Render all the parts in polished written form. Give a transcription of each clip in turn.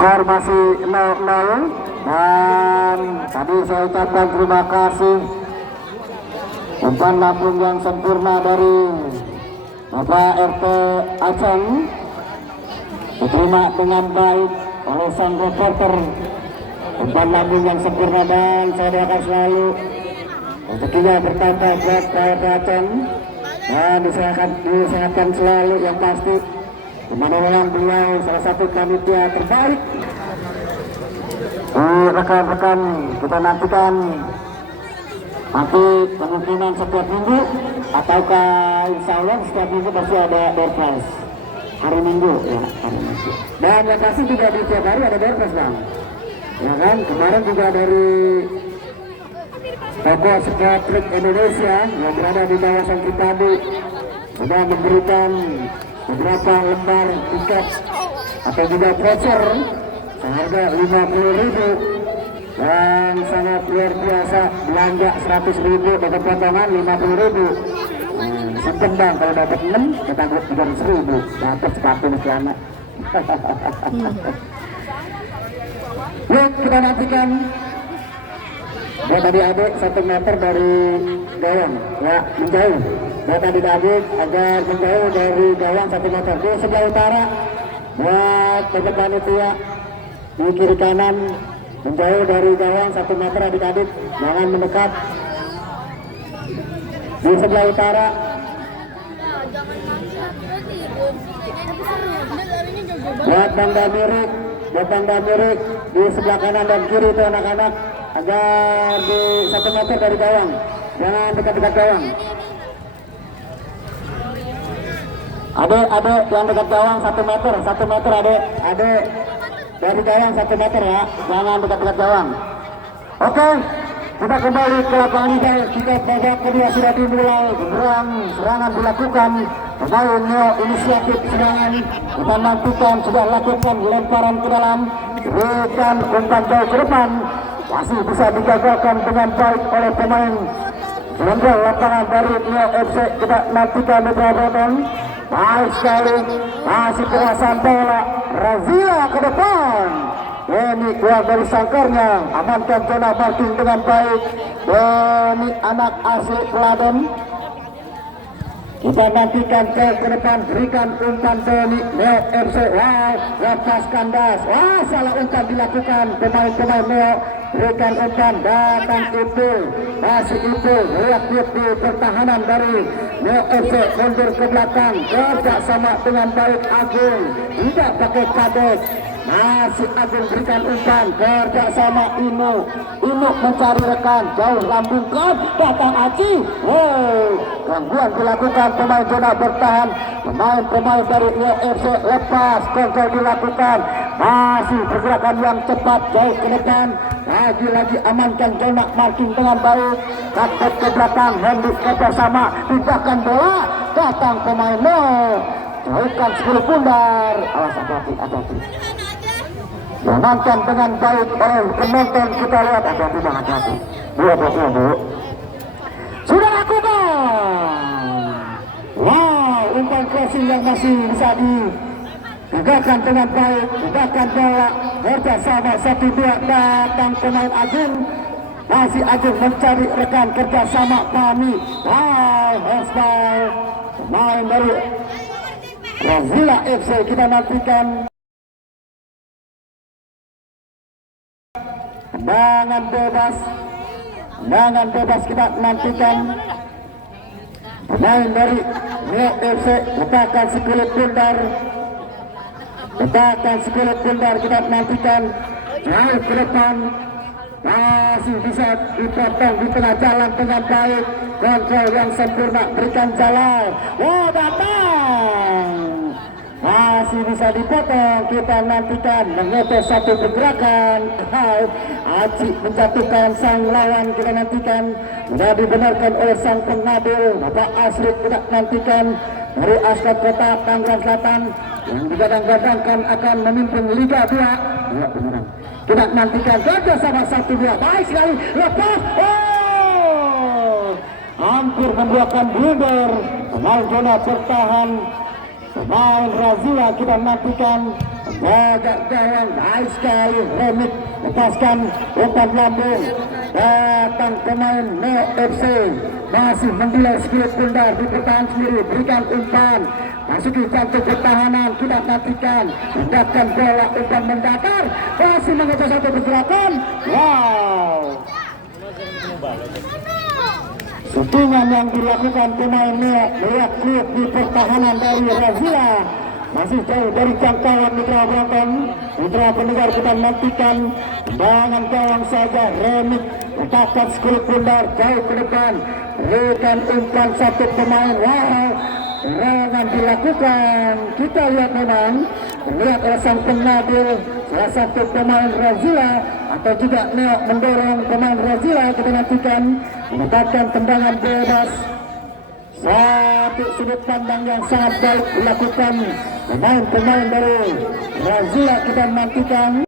Skor masih 0-0 dan tadi saya ucapkan terima kasih umpan lambung yang sempurna dari Bapak RT Aceng, diterima dengan baik oleh sang reporter. Umpan lambung yang sempurna dan saya doakan selalu rezekinya bertambah buat Pak RT Aceng dan disehatkan selalu yang pasti. Dimana beliau salah satu panitia terbaik. Rekan-rekan, kita nantikan nanti kemungkinan setiap minggu ataukah insya Allah setiap minggu pasti ada door prize hari Minggu ya, hari Minggu. Dan yang pasti juga di tiap hari ada door prize bang, ya kan. Kemarin juga dari toko Skatrik Indonesia yang berada di kawasan Cipadu sudah memberikan beberapa lembar tiket atau juga voucher seharga 50.000 dan sangat luar biasa. Belanja 100.000 dapat potongan 50.000. Simpen bang, kalau dapat 6 kita dapat 300.000 dapat sepatu celana. Yuk kita nantikan buat adik-adik 1 meter dari gawang ya, menjauh buat adik-adik agar menjauh dari gawang 1 meter di sebelah utara. Buat tempat panitia di kiri kanan menjauh dari gawang 1 meter adik-adik, jangan mendekat. Di sebelah utara buat Bang Damirik di sebelah kanan dan kiri itu anak-anak agar di 1 meter dari gawang, jangan dekat-dekat gawang. Adek yang dekat gawang 1 meter adek dari gawang 1 meter ya, jangan dekat-dekat gawang. Oke, kita kembali ke lapangan liga. Jika babak kedua sudah dimulai, serangan dilakukan. Pemain Neo inisiatif serangan, kita nantikan sudah lakukan lemparan ke dalam, berikan umpan jauh ke depan, masih bisa digagalkan dengan baik oleh pemain Jenderal lapangan dari Neo FC. Kita nantikan beberapa potong. Baik sekali, masih penguasaan bola, Razia ke depan. Ini keluar dari sangkarnya, amankan zona marking dengan baik. Ini anak asli Kladen. Kita nantikan ke depan, berikan umpan Doni Neo FC. Wow, lepaskan das. Wah, salah umpan dilakukan pemain-pemain Neo. Berikan umpan, datang itu, masih itu, reaktif di pertahanan dari Neo FC, mundur ke belakang, kerja sama dengan baik Agung, tidak pakai kades. Masih Agung berikan umpan, kerja sama Inu mencari rekan, jauh lambungkan, datang Aci. Gangguan dilakukan pemain zona bertahan, pemain dari Neo FC lepas, kontrol dilakukan, masih pergerakan yang cepat jauh ke depan. Lagi-lagi amankan zona marking dengan baik, kakek ke belakang, Hendy kerjasama, pindahkan bola, datang pemain Neo, jauhkan 10 pundar. Awas, hati-hati. Diamankan dengan baik oleh penonton, kita lihat, hati-hati bang, hati-hati. Bu. Sudah lakukan. Wow, umpan crossing yang masih bisa ditegakkan dengan baik, tegakkan bola, kerjasama 1-2, datang pemain Agung, masih Agung mencari rekan, kerjasama Pani. Wow, hairstyle pemain dari Razila FC. Kita nantikan tendangan bebas kita nantikan. Pemain dari Neo FC letakkan sekulit pundar, kita nantikan jauh ke depan, masih bisa dipotong di tengah jalan dengan baik, kontrol yang sempurna, berikan jalan. Wah, datang, masih bisa dipotong, kita nantikan mengetes satu pergerakan. Aci menjatuhkan sang lawan, kita nantikan sudah dibenarkan oleh sang pengadil Bapak Asri. Kita nantikan dari Askat Kota Tangerang Selatan yang digadang-gadangkan akan memimpin Liga 2. Ya, beneran. Kita nantikan kerjasama 1-2, baik sekali, lepas. Hampir membuahkan blunder pemain zona bertahan, pemain Razia. Kita nantikan jaga gawang baik sekali. Remik lepaskan umpan lambung, datang pemain Neo FC masih mendelay skill pundar di pertahanan sendiri, berikan umpan masuki jantung pertahanan, kita nantikan mendapatkan bola, umpan mendatar masih mengejar satu pergerakan. Wow, shootingan yang dilakukan pemain Neo melihat klub di pertahanan dari Razila masih jauh dari jangkauan mitra penonton. Mitra pendengar, kita nantikan tendangan gawang saja. Remik letakkan skul pundar jauh ke depan, berikan umpan satu pemain. Wow, serangan dilakukan. Kita lihat memang terlihat oleh sang pengadil salah satu pemain Razila atau juga Neo mendorong pemain Razila. Kita nantikan mendapatkan tendangan bebas. Satu sudut pandang yang sangat baik dilakukan pemain-pemain dari Razila. Kita nantikan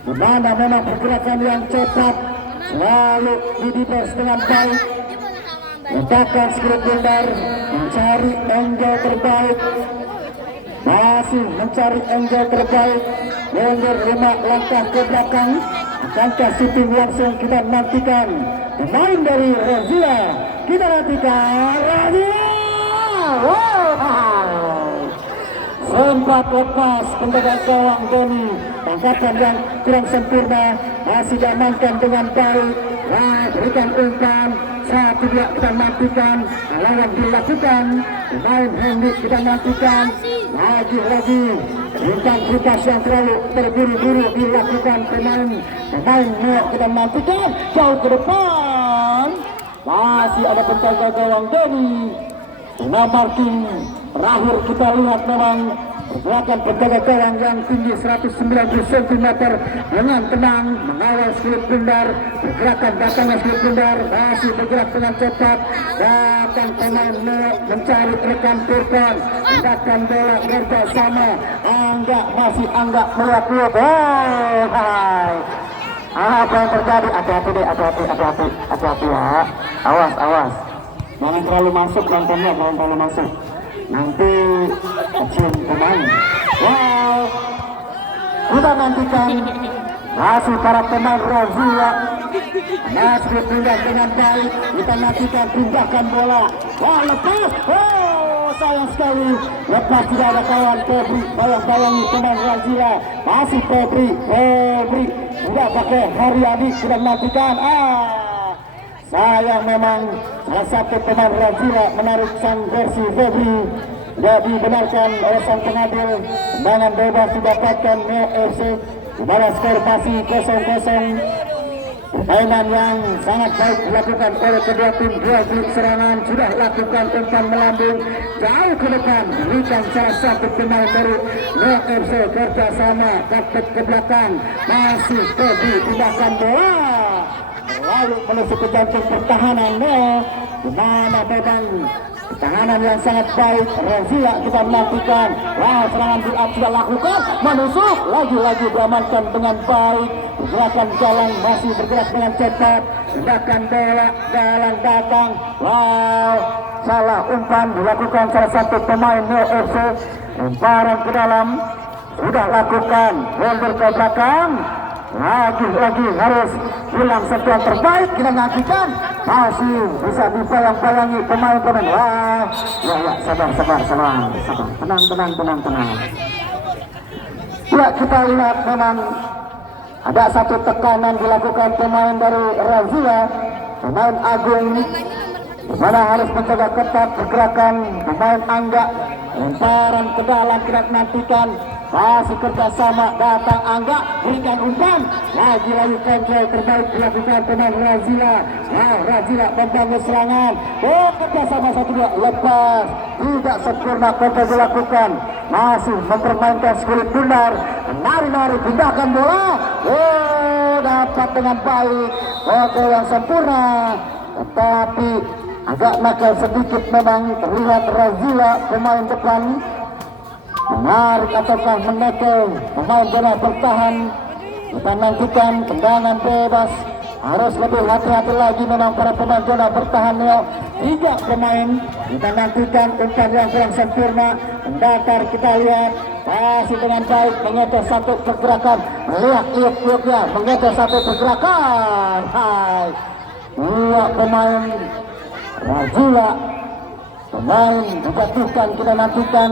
di mana memang pergerakan yang cepat selalu didefense dengan baik. Letakkan skill pundar mencari angle terbaik, masih mencari angle terbaik, mundur 5 langkah ke belakang. Akankah shooting langsung? Kita nantikan pemain dari Razila. Kita nantikan Razila. Wow, sempat lepas penjaga gawang Doni, tangkapan yang kurang sempurna, masih diamankan dengan baik. Wah, berikan umpan satu dua, kita nantikan lawan dilakukan pemain Hendy. Kita nantikan lagi-lagi intensitas yang terlalu terburu-buru dilakukan pemain Neo. Kita nantikan jauh ke depan, masih ada penjaga gawang Doni. Nah, marking terakhir kita lihat memang pergerakan penjaga gawang yang tinggi 190 cm dengan tenang mengawal skill pundar, pergerakan datangnya skill pundar, masih bergerak dengan cepat. Datang pemain Neo mencari rekan korban, mendapatkan bola bersama. Masih Angga melihat klub. Apa yang terjadi? Hati-hati deh, hati-hati ya. Awas. Jangan terlalu masuk nontonnya, jangan terlalu masuk. Nanti kecium pemain. Wow, kita nantikan masih para pemain Razila masih bertindak dengan baik. Kita nantikan pindahkan bola. Wah, lepas. Oh, sayang sekali lepas, tidak ada kawan. Febri bayang-bayangi pemain Razila. Masih Febri sudah pakai Haryadi. Kita nantikan. Sayang memang salah satu pemain Razila menarik sang versi Febri. Jadi benarkan oleh sang pengadil, tendangan bebas didapatkan Neo FC. Di mana skor masih 0-0. Permainan yang sangat baik dilakukan oleh kedua tim. Dua grup serangan sudah lakukan umpan melambung jauh ke depan, berikan salah satu pemain dari Neo FC kerjasama kakek ke belakang. Masih Febri pindahkan bola lalu menusuk ke jantung pertahanan Neo, di mana memang pertahanan yang sangat baik Razila. Kita menantikan. Wah, serangan di up sudah lakukan, menusuk lagi-lagi diamankan dengan baik. Pergerakan jalan masih bergerak dengan cepat, tindakan bola jalan datang. Wow, salah umpan dilakukan salah satu pemain Neo FC. Lemparan ke dalam sudah lakukan, mundur ke belakang. Lagi harus hilang sentuhan terbaik. Kita nantikan masih bisa dibayang-bayangi pemain-pemain. Wah, ya sabar, tenang. Ya, kita lihat memang ada satu tekanan dilakukan pemain dari Razila, pemain Agung, di mana harus menjaga ketat pergerakan pemain Angga. Lemparan ke dalam, kita nantikan masih kerjasama, datang Angga, berikan umpan, lagi-lagi kontrol terbaik dilakukan pemain Razila. Razila membangun serangan, kerjasama 1-2, lepas, tidak sempurna kontrol dilakukan, masih mempermainkan skill pundar, mari pindahkan bola, dapat dengan baik, kontrol yang sempurna, tetapi agak nakal sedikit memang terlihat Razila pemain depan. Menarik ataukah menekel pemain bola bertahan. Kita nantikan tendangan bebas harus lebih hati-hati lagi memang para pemain zona bertahan Neo. 3 pemain kita nantikan umpan yang kurang sempurna. Mendatar kita lihat masih dengan baik mengejar satu pergerakan. Lihat iuk-iuknya mengejar satu pergerakan. Hai, 2 pemain Razila pemain dijatuhkan. Kita nantikan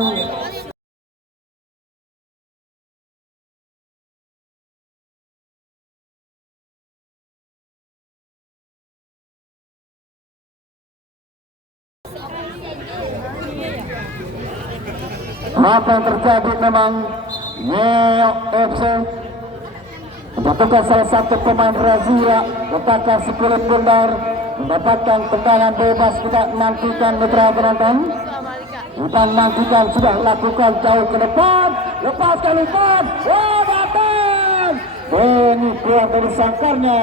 apa yang terjadi. Memang Neo FC menjatuhkan salah satu pemain Razila, letakkan si kulit bundar, mendapatkan tendangan bebas. Kita nantikan mitra penonton, kita nantikan sudah lakukan jauh ke depan, lepaskan umpan, wah datang Denny keluar dari sangkarnya,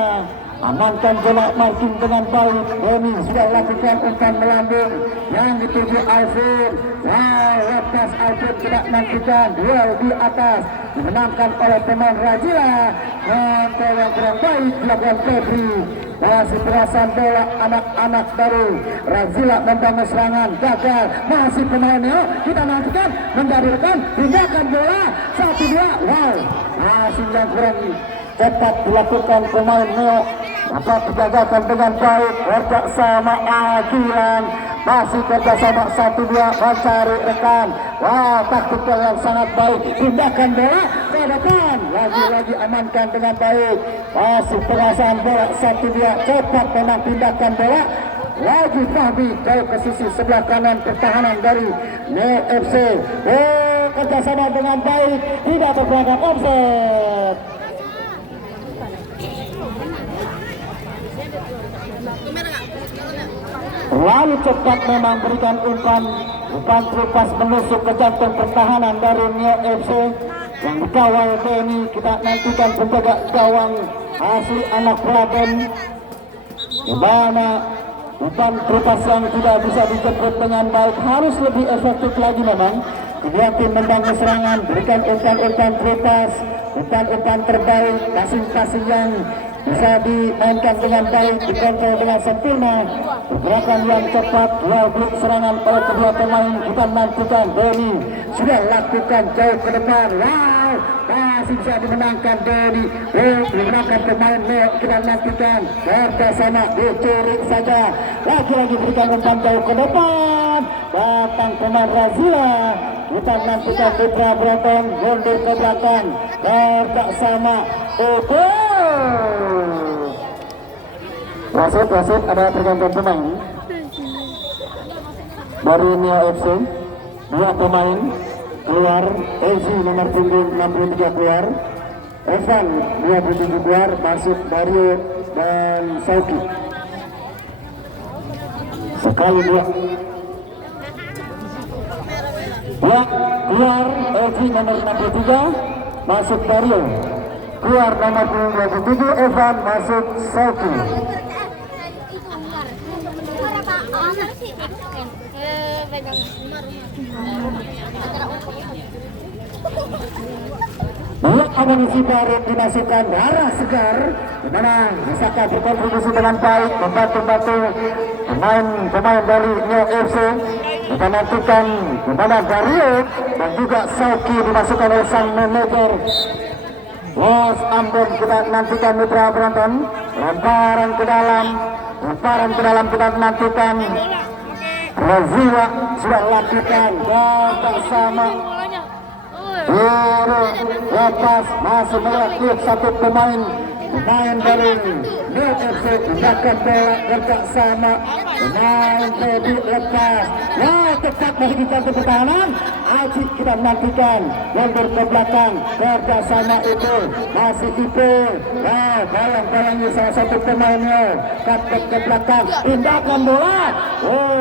amankan bola marking dengan baik. Denny sudah lakukan umpan melambung yang dituju Alvin. Wow, lepas Alvin tidak nantikan duel di atas dimenangkan oleh pemain Razila. Maka yang kurang baik dilakukan Febri. Masih perasan bola anak-anak dari Razila membangun serangan gagal. Masih pemain Neo kita nantikan menjadikan tindakan bola 1-2. Wow, masih yang kurang cepat dilakukan pemain Neo. Dapat digagalkan dengan baik. Kerja sama Agilan, masih kerja sama 1-2 mencari rekan. Wah, taktikal yang sangat baik. Tindakan bola ke depan, lagi-lagi amankan dengan baik. Masih penguasaan bola 1-2 cepat memang tindakan bola. Lagi Fahmi jauh ke sisi sebelah kanan pertahanan dari Neo FC. Kerjasama dengan baik, tidak berpelanggan offset. Lalu cepat memang berikan umpan terupas menusuk ke jantung pertahanan dari Neo FC yang dikawal Denny. Kita nantikan penjaga gawang asli anak Praden, di mana umpan terupas yang tidak bisa dijemput dengan baik harus lebih efektif lagi memang. Kedua tim membangun serangan, berikan umpan terupas, umpan terbaik, passing yang bisa dimainkan dengan baik, dikontrol dengan sempurna. Pergerakan yang cepat, lalu serangan oleh kedua pemain. Kita nantikan Denny sudah lakukan jauh ke depan. Wow, masih bisa dimenangkan Denny. Dimenangkan pemain Neo. Kita nantikan kerjasama dicuri saja. Lagi-lagi berikan umpan jauh ke depan. Datang pemain Razila. Kita nantikan Putra Broton mundur ke belakang. Kerjasama wasit ada pergantian pemain dari Neo FC. 2 pemain keluar, Ezi nomor punggung 63 keluar, Evan 27 keluar, masuk Mario dan Sauki. Sekali dua keluar, Ezi nomor 63 masuk Mario, keluar nomor 27 Evan, masuk Sauki. Amunisi baru dimasukkan, darah segar, di mana bisakah berkontribusi dengan baik, membantu pemain dari Neo FC. Kita nantikan di mana Dario dan juga Sauki dimasukkan oleh sang manajer Los Ambon. Kita nantikan mitra penonton, lemparan ke dalam kita nantikan. Razila sudah lakukan dan sama lepas, masih melihat satu pemain dari Neo FC mendapatkan bola kerjasama pemain Feby lepas. Tepat masih di jantung pertahanan. Aji kita nantikan mundur ke belakang, kerjasama itu masih Ipul. Bayang-bayangnya salah satu pemainnya kapten ke belakang, tindakan bola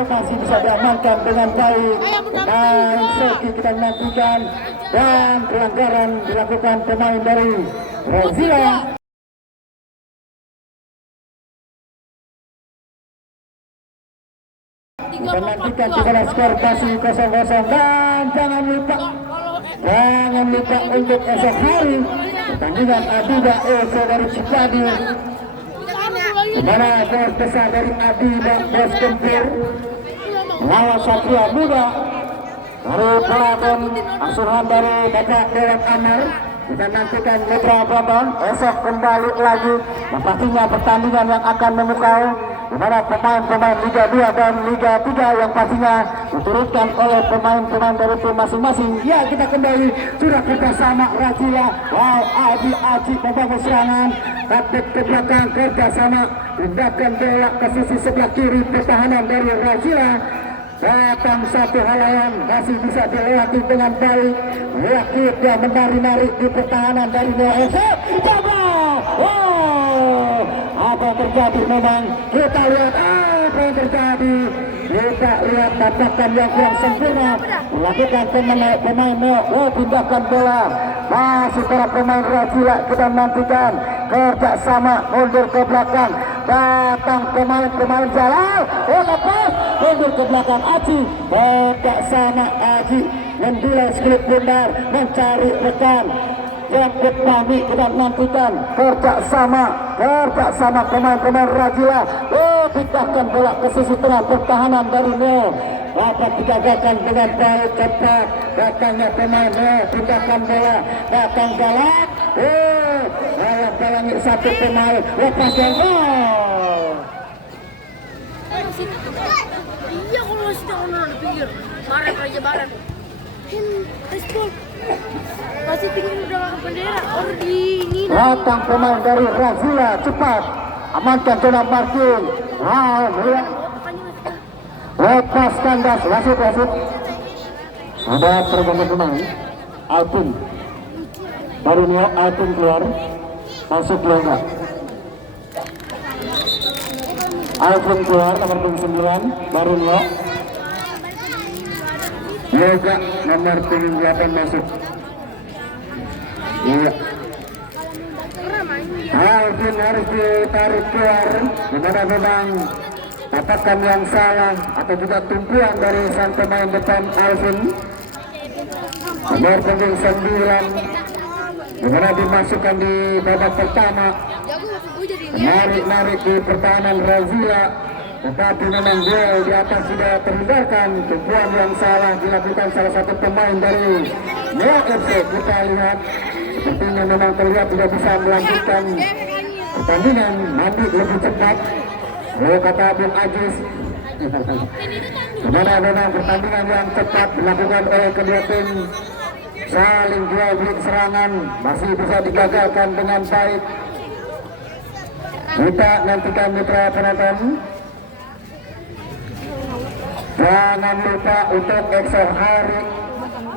masih bisa diamankan dengan baik. Pemain Soki kita nantikan dan pelanggaran dilakukan pemain dari Razila. Menantikan pada skor masih 0-0 dan jangan lupa untuk esok hari pertandingan Adidas FC dari Cikadi Mana gol besar dari Adi Bos Kempir lawan Satria Muda dari Pelaton, asuhan dari Bapak Dewan Amar. Kita nantikan Mitra Brandon esok kembali lagi. Dan pastinya pertandingan yang akan memukau di mana pemain-pemain Liga 2 dan Liga 3 yang pastinya diturunkan oleh pemain-pemain dari tim masing-masing. Ya, kita kembali sudah kerjasama Rajila. Wow, Adi Aji membangun serangan, tapi ke belakang kerjasama tindakan bola ke sisi sebelah kiri pertahanan dari Rajila. Datang satu halayan masih bisa dilewati dengan baik. Wakil dia menari-nari di pertahanan dari NEOFC. Coba! Wow! Apa yang terjadi memang? Kita lihat apa yang terjadi. Kita lihat tampakan yang kurang sempurna. Melakukan pemain Neo. Oh, pindahkan bola. Masih para pemain Rajila kita nantikan. Kerja sama mundur ke belakang. Datang pemain jalan. Oh, lepas. Mundur ke belakang Aji. Kerja sama Aji. Mendelay skrip bundar. Mencari rekan. Jemput kami kita nantikan. Kerja sama pemain-pemain Rajila. Oh, pindahkan bola ke sisi tengah pertahanan dari Neo. Dapat digagalkan dengan baik cepat. Datangnya pemain Neo. Pindahkan bola. Datang galak. Oh, galangi satu pemain. Lepas yang gol. Iya, kalau masih tak ada di pinggir. Barat aja barat. Respon. Masih tinggi udah bendera. Orang dingin. Datang pemain dari Rajila cepat. Amankan zona parkir. Wow, melihat. Lepas kandas, wasit. Ada pergantian pemain. Alvin. Baru Neo Alvin keluar. Masuk Yoga. Alvin keluar nomor 9. Baru Neo. Yoga nomor 8 masuk. Iya. Alvin harus ditarik keluar. Dimana memang apakah yang salah atau juga tumpuan dari sang pemain depan Alvin. Nomor 9 dimana dimasukkan di babak pertama. Narik di pertahanan Rajila, tetapi memang gol di atas sudah terhindarkan. Tumpuan yang salah dilakukan salah satu pemain dari NEOFC. Kita lihat sepertinya memang terlihat tidak bisa melanjutkan pertandingan, mandi lebih cepat. Oh, kata Bung Ajis. Dimana memang pertandingan yang cepat dilakukan oleh kedua tim, saling jual beli serangan masih bisa digagalkan dengan baik. Kita nantikan mitra penonton. Jangan lupa untuk esok hari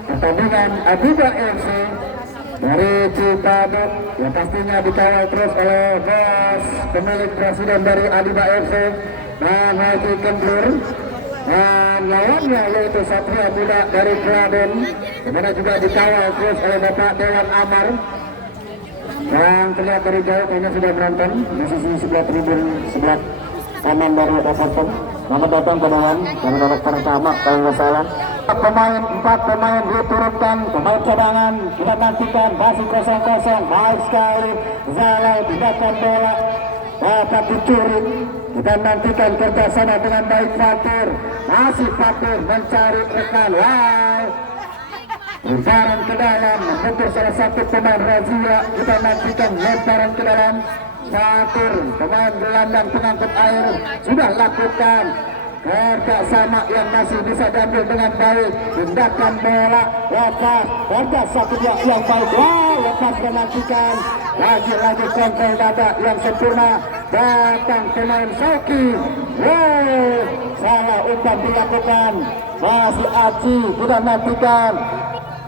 pertandingan Adiba FC dari Cipaduk yang pastinya dikawal terus oleh bos pemilik presiden dari Adiba FC dan Haji Kempur, dan lawannya yaitu Satria Muda dari Kladen, dimana juga dikawal terus oleh Bapak Dewan Amar. Yang terlihat dari jauh kayaknya sudah menonton di sisi sebelah tribun sebelah kanan dari Everton. Selamat datang ke dalam dari babak pertama kalau nggak salah. 4 pemain diturunkan, pemain cadangan kita nantikan masih 0-0. Baik sekali Zalai pindahkan bola dapat dicuri. Kita nantikan kerjasama dengan baik Fatur. Masih Fatur mencari rekan. Wow, lemparan ke dalam membentur salah satu pemain Rajila. Kita nantikan lemparan ke dalam. Fatur pemain gelandang pengangkut air sudah lakukan kerjasama yang masih bisa diambil dengan baik. Tindakan bola lepas kerja satu yang baik. Wow, lepas menantikan lagi kontrol dada yang sempurna. Datang pemain Sauki. Wow, salah umpan dilakukan. Masih Aji sudah nantikan.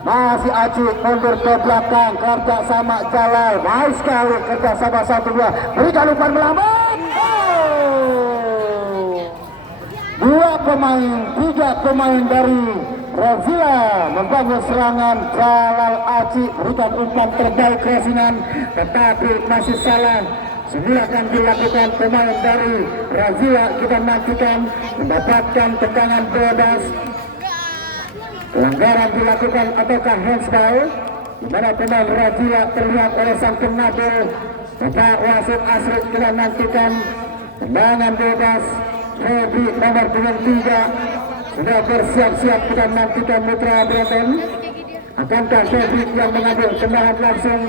Masih Aji mundur ke belakang, kerja sama Jalal. Baik sekali kerja sama 1-2. Berikan umpan melambat. Oh, 3 pemain dari Rajila membangun serangan. Jalal Aji berikan umpan terbaik resinan, tetapi masih salah. Silakan dilakukan pemain dari Rajila. Kita nantikan mendapatkan tekanan bebas. Pelanggaran dilakukan ataukah handsball, di mana pemain Rajila terlihat oleh sang pengadil. Bapak wasit Asrik kita nantikan Tendangan bebas Febri nomor 23 sudah bersiap-siap. Kita nantikan Mitra Broton. Akankah Febri yang mengambil tendangan langsung?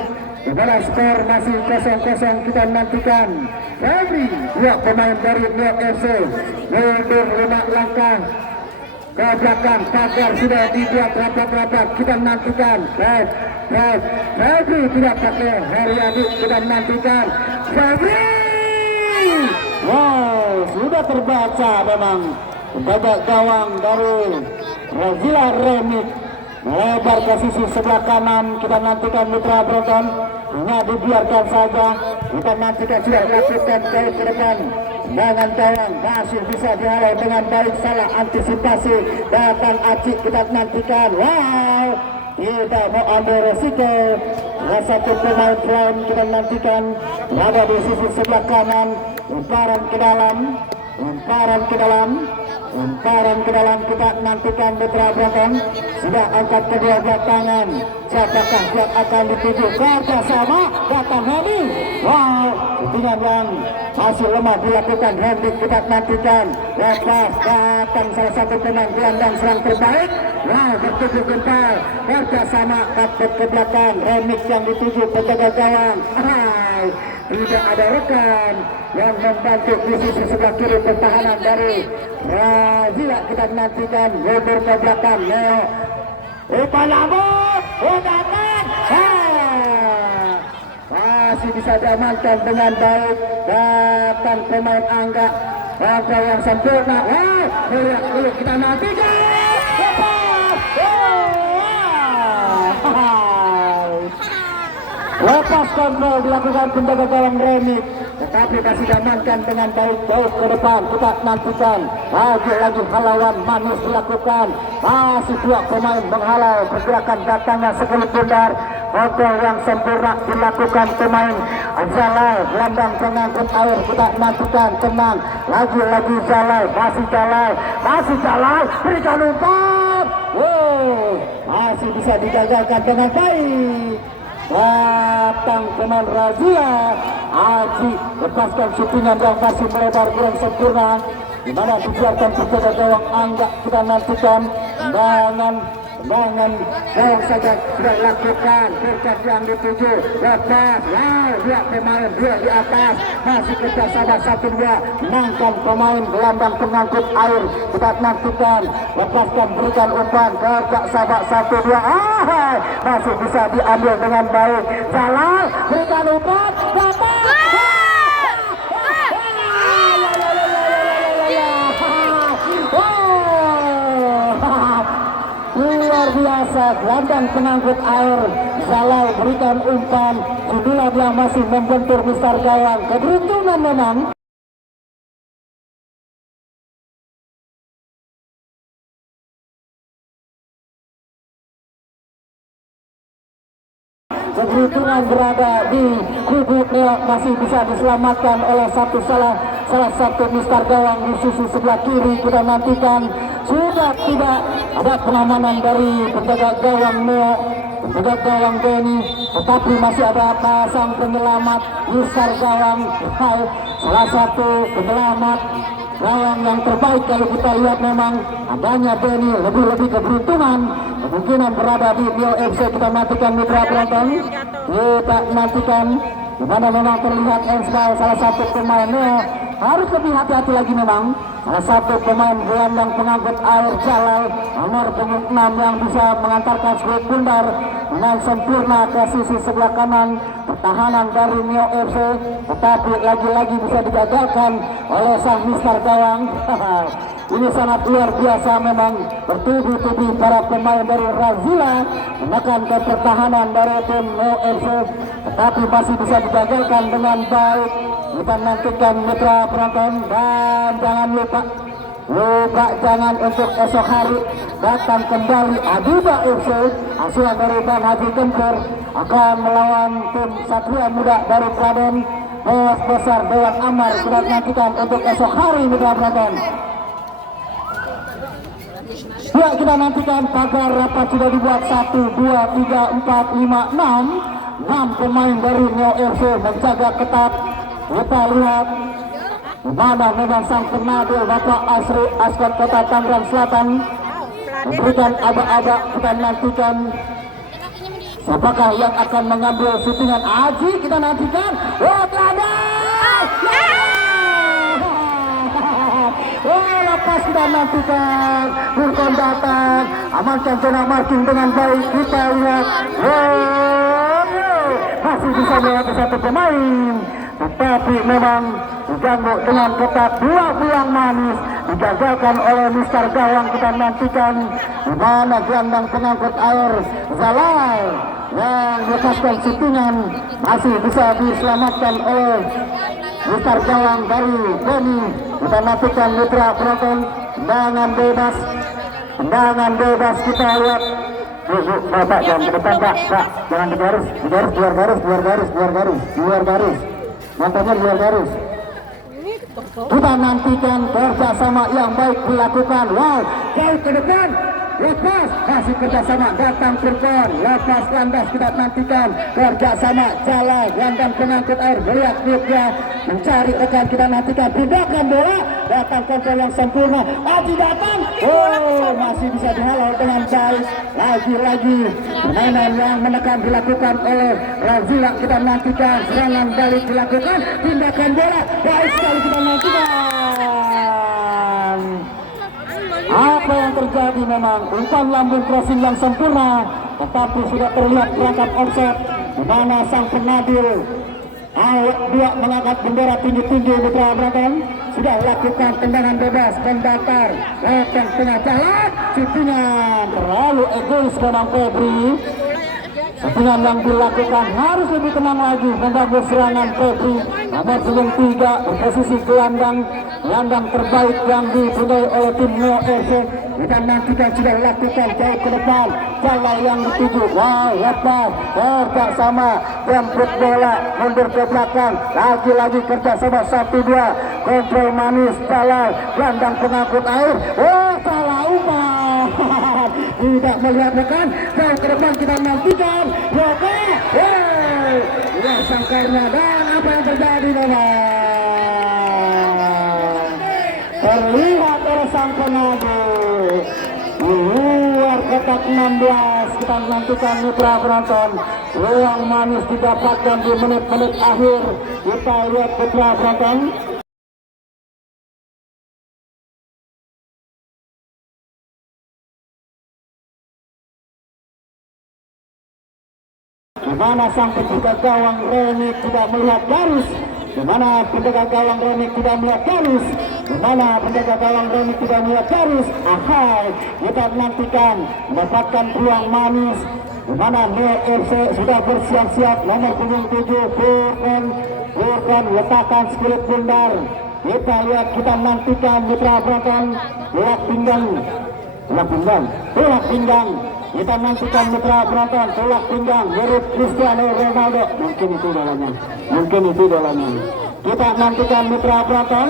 Kepada skor masih 0-0. Kita nantikan Febri, dua pemain dari Neo FC mundur 5 langkah ke belakang. Pagar sudah dibuat rapat-rapat. Kita nantikan Febri tidak pakai Haryadi. Kita nantikan Febri. Wow, sudah terbaca memang penjaga gawang dari Razila Remik melebar ke sisi sebelah kanan. Kita nantikan Mitra Broton, hanya dibiarkan saja. Kita nantikan sudah lakukan jauh ke depan. Dengan gawang masih bisa dihalau dengan baik. Salah antisipasi, datang Acik. Kita nantikan, wow, tidak mau ambil resiko. Satu pemain lain kita nantikan ada di sisi sebelah kanan. Lemparan ke dalam, lemparan ke dalam, lemparan ke dalam. Kita nantikan Mitra Broton sudah angkat kedua belah tangan. Siapakah yang akan dituju? Kerja sama, datang Hendy. Wow, tendangan yang masih lemah dilakukan Hendy. Kita nantikan lepas datang salah satu pemain gelandang serang terbaik. Wow, bertuju gempal. Kerja sama, kapten ke belakang. Remix yang dituju penjaga gawang. Tidak ada rekan yang membantu di sisi sebelah kiri pertahanan dari Razila. Kita nantikan mundur ke belakang Neo. Upayabut, datang. Masih bisa diamankan dengan baik. Datang pemain Angga. Angga yang sempurna. Kita nantikan. Lepas kontrol dilakukan penjaga gawang Remik, tetapi masih diamankan dengan baik jauh ke depan. Kita nantikan lagi halauan manis dilakukan. Masih dua pemain menghalau pergerakan datangnya sekali pundar. Kontrol yang sempurna dilakukan pemain Jalal, gelandang pengangkut air. Kita nantikan tenang. Lagi Jalal, masih Jalal, berikan umpan. Masih bisa digagalkan dengan baik. Datang pemain Razia, Aji lepaskan syutingan yang masih melebar kurang sempurna, di mana dibiarkan penjaga gawang Angga. Kita nantikan dengan gawang saja sudah lakukan berkat yang dituju. Lepas, dua pemain dua di atas, masih kerja sama 1-2 menangkan pemain gelandang pengangkut air. Kita nantikan lepaskan, berikan umpan kerja sama 1-2. Masih bisa diambil dengan baik. Jalal berikan umpan, dapat. Luar biasa, gelandang pengangkut air Jalal berikan umpan. Inilah yang masih membentur besar gawang. Keberuntungan memang. Keberuntungan berada di kubu Neo, masih bisa diselamatkan oleh salah satu mistar gawang di sisi sebelah kiri. Kita nantikan sudah tidak ada pengamanan dari penjaga gawang Neo, penjaga gawang Benny, tetapi masih ada pasang penyelamat mistar gawang. Salah satu penyelamat gawang yang terbaik kalau kita lihat memang adanya Benny. Lebih keberuntungan kemungkinan berada di Neo FC. Kita nantikan Mitra Broton. Kita nantikan di mana memang terlihat Enskai, salah satu pemain Neo harus lebih hati-hati lagi memang. Salah satu pemain gelandang pengangkut air Jalal nomor 6 yang bisa mengantarkan sudut pundar dengan sempurna ke sisi sebelah kanan pertahanan dari Neo FC, tetapi lagi-lagi bisa digagalkan oleh sang mister gawang. Ini sangat luar biasa memang, bertubi-tubi para pemain dari Razila menekan ke pertahanan dari tim Neo FC, tetapi masih bisa digagalkan dengan baik. Kita nantikan Mitra Broton, dan jangan lupa jangan untuk esok hari datang kembali Adiba FC asuhan dari Bang Haji Kempur akan melawan tim Satria Muda dari Kladen Bos Besar Dewan Amar. Kita nantikan untuk esok hari Mitra Broton. Ya, kita nantikan pagar rapat sudah dibuat 1, 2, 3, 4, 5, 6 pemain dari Neo FC menjaga ketat. Kita lihat di mana memang sang penampil Bapak Asri Askat Kota Tangerang Selatan memberikan aba-aba. Kita nantikan siapakah yang akan mengambil syutingan Aji, kita nantikan. Oh, ada. Oh, lepas kita nantikan Burkon datang, amankan zona marking dengan baik. Kita lihat, masih bisa melewati satu pemain, tetapi memang diganggu dengan ketat. Dua buang manis digagalkan oleh Mister Gawang. Kita nantikan di mana gelandang pengangkut air Zalal yang melepaskan syutingan masih bisa diselamatkan oleh Mister Gawang dari Beni. Kita nantikan mitra penonton, tendangan bebas kita lihat. Pak, jangan ke depan, Pak, jangan ke garis, luar garis, mantannya luar garis. Kita nantikan kerjasama yang baik dilakukan. Wow, jauh ke depan, lepas, masih kerjasama, datang Firkon, lepas landas. Kita nantikan kerjasama jalan gelandang pengangkut air melihat dia mencari rekan. Kita nantikan pindahkan bola, datang kontrol yang sempurna. Aji datang, oh, masih bisa dihalau dengan baik. Lagi-lagi permainan yang menekan dilakukan oleh Razila. Kita nantikan serangan balik dilakukan, pindahkan bola, baik sekali kita nantikan. Apa yang terjadi memang umpan lambung crossing yang sempurna, tetapi sudah terlihat perangkat offset di mana sang penampil dia mengangkat bendera tinggi-tinggi. Mitra Braton sudah lakukan tendangan bebas dan datar lewat tengah jalan. Syutingan terlalu egois memang Febri. Syutingan yang dilakukan harus lebih tenang lagi mengganggu serangan Febri. Nomor 93 berposisi gelandang terbaik yang dipunyai oleh tim Neo FC. Kita nantikan sudah lakukan jauh ke depan, jalan yang dituju. Wow, lepas kerjasama, jemput bola mundur ke belakang, lagi-lagi kerjasama 1-2, kontrol manis jalan gelandang pengangkut air. Oh, salah umpan. Tidak melihat rekan, jauh ke depan kita nantikan. Ya, sangkarnya, dan apa yang terjadi memang terlihat oleh sang penampil di luar kotak 16. Kita nantikan mitra penonton, peluang manis didapatkan di menit-menit akhir. Kita lihat mitra penonton, di mana sang penjaga gawang Reni tidak melihat garis, di mana penjaga gawang Reni tidak melihat garis, di mana penjaga gawang Reni tidak melihat garis. Ahai, kita nantikan mendapatkan peluang manis, di mana Neo FC sudah bersiap-siap. Nomor punggung 7 Burkon letakkan skulit bundar. Kita lihat, kita nantikan mitra penonton, tulak pinggang. Kita nantikan mitra penonton, tulak pinggang mirip Cristiano Ronaldo. Mungkin itu dalamnya. Kita nantikan mitra penonton,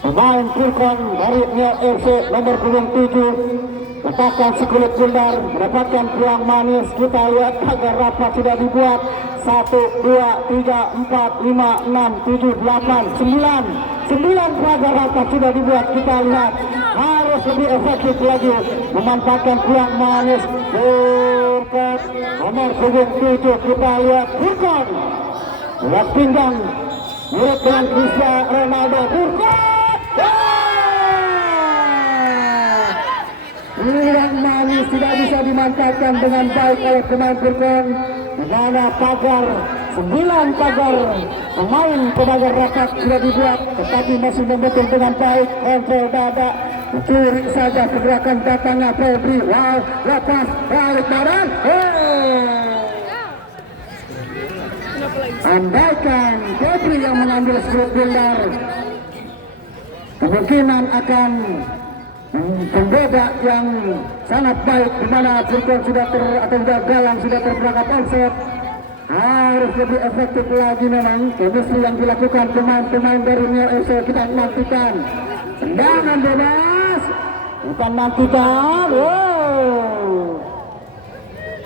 pemain Burkon dari Neo FC nomor punggung 7 letakkan sekulit bundar, mendapatkan peluang manis. Kita lihat agar rapat sudah dibuat. 1, 2, 3, 4, 5, 6, 7, 8, 9 pagar rapat sudah dibuat. Kita lihat harus lebih efektif lagi memanfaatkan peluang manis. Burkon nomor punggung 7, kita lihat Burkon tulak pinggang mirip dengan Cristiano Ronaldo. Peluang manis tidak bisa dimanfaatkan dengan baik oleh pemain Burkon, di mana pagar 9 pagar pemain pagar rapat sudah dibuat, tetapi masih membetul dengan baik. Kontrol dada, curi saja pergerakan datangnya Febri. Wow, lepas balik badan. Andaikan Febri yang mengambil skulit bundar, kemungkinan akan pembeda yang sangat baik, di mana Burkon sudah galang sudah terperangkap offset. Harus lebih efektif lagi memang chemistry yang dilakukan pemain-pemain dari Neo FC. Kita nantikan tendangan bebas, kita nantikan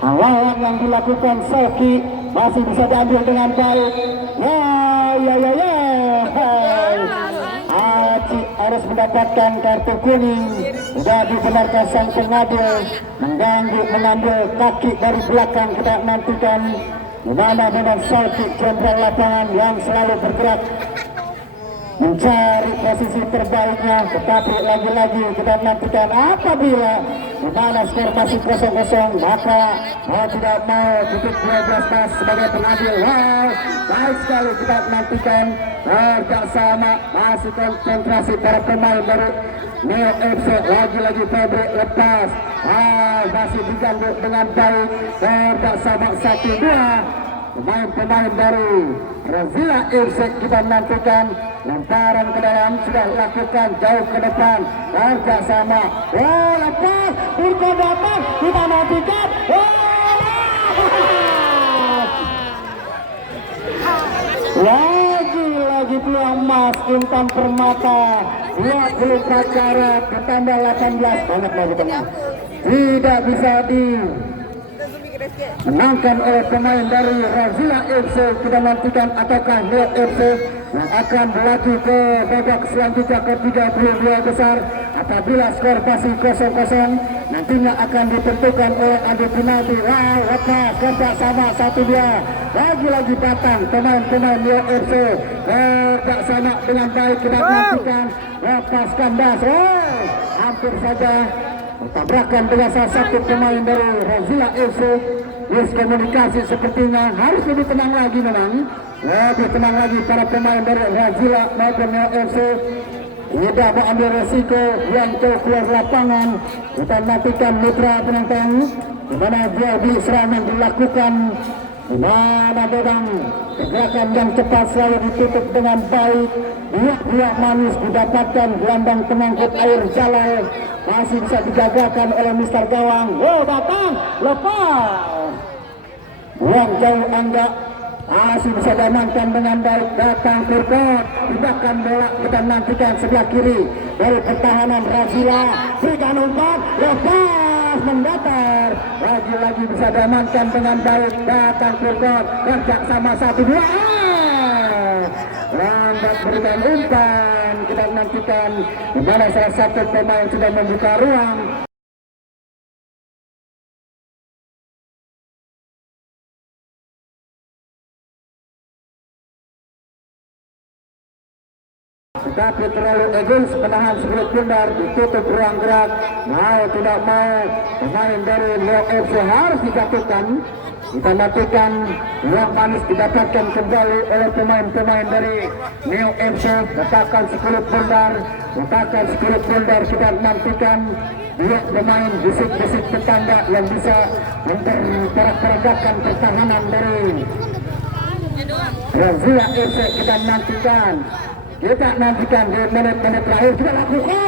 halangan yang dilakukan Seki masih bisa diambil dengan baik. Ya. mendapatkan kartu kuning. Sudah dibenarkan sang pengadil mengganggu, mengambil kaki dari belakang. Kita nantikan di mana memang Saltik jenderal lapangan yang selalu bergerak mencari posisi terbaiknya, tetapi lagi-lagi kita nantikan apabila di mana skor masih 0-0 maka mau tidak mau titik 12 pas sebagai pengadil. Wow, baik sekali kita nantikan bersama masih konsentrasi para pemain dari Neo FC. Lagi-lagi Febri lepas, masih diganggu dengan baik bersama 1-2 pemain-pemain dari Razila FC. Kita nantikan lemparan ke dalam sudah lakukan jauh ke depan bersama. Lepas Urko dapat, kita nantikan. Lagi peluang emas Intan Permata 24 karat ditambah 18 banyak lagi teman. Tidak bisa menangkan oleh pemain dari Razila FC. Kita nantikan ataukah Neo FC yang akan berlaku ke babak selanjutnya ke 32 besar. Apabila skor masih 0-0 nantinya akan ditentukan oleh adu penalti. Lepas kerjasama 1-2 lagi-lagi datang pemain-pemain Neo FC kerjasama dengan baik. Kita nantikan lepas kandas, hampir saja tabrakan dengan salah satu pemain dari Razila FC. Komunikasi sepertinya harus lebih tenang lagi memang. Lebih tenang lagi para pemain dari Razila maupun Neo FC. Tidak mau ambil resiko yang keluar lapangan. Kita nantikan mitra penonton di mana di serangan dilakukan, di mana memang pergerakan yang cepat selalu ditutup dengan baik. Buah manis didapatkan gelandang pengangkut air Jalal, masih bisa dijagakan oleh Mister Gawang. Datang lepas buang jauh Angga, masih bisa diamankan dengan baik. Datang Kurkot, tindakan bola kita nantikan sebelah kiri dari pertahanan Razila. Berikan umpan, lepas mendatar, lagi-lagi bisa diamankan dengan baik. Datang Kurkot, kerja sama 1-2. Lambat berikan umpan, kita nantikan di mana salah satu pemain sudah membuka ruang. Tetapi terlalu egois menahan Spirit Pundar, ditutup ruang gerak. Mau tidak mau pemain dari Neo FC harus dijatuhkan. Kita nantikan ruang manis didapatkan kembali oleh pemain-pemain dari Neo FC. Letakkan Spirit Pundar, kita nantikan dua pemain bisik-bisik tetangga yang bisa memperagakan pertahanan dari Razila FC. Kita nantikan di menit-menit terakhir sudah lakukan.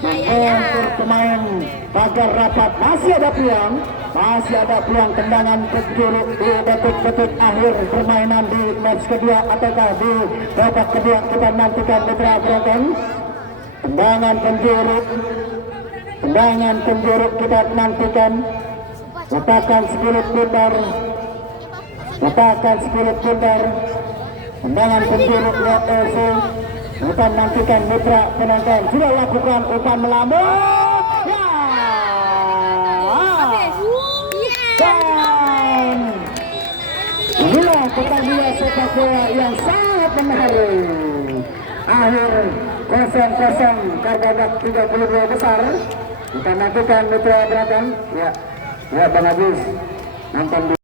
Untuk pemain pagar rapat masih ada peluang tendangan penjuru di detik-detik akhir permainan di match kedua ataukah di babak kedua. Kita nantikan mitra penonton, tendangan penjuru kita nantikan. Letakkan Spirit Pundar, tendangan penjuru Neo FC. Kita nantikan mitra penonton sudah lakukan umpan melambung. Dan inilah pertandingan sepak bola yang sangat menarik. Akhir 0-0 karena 32 besar. Kita nantikan mitra penonton. Ya Bang Agus nonton.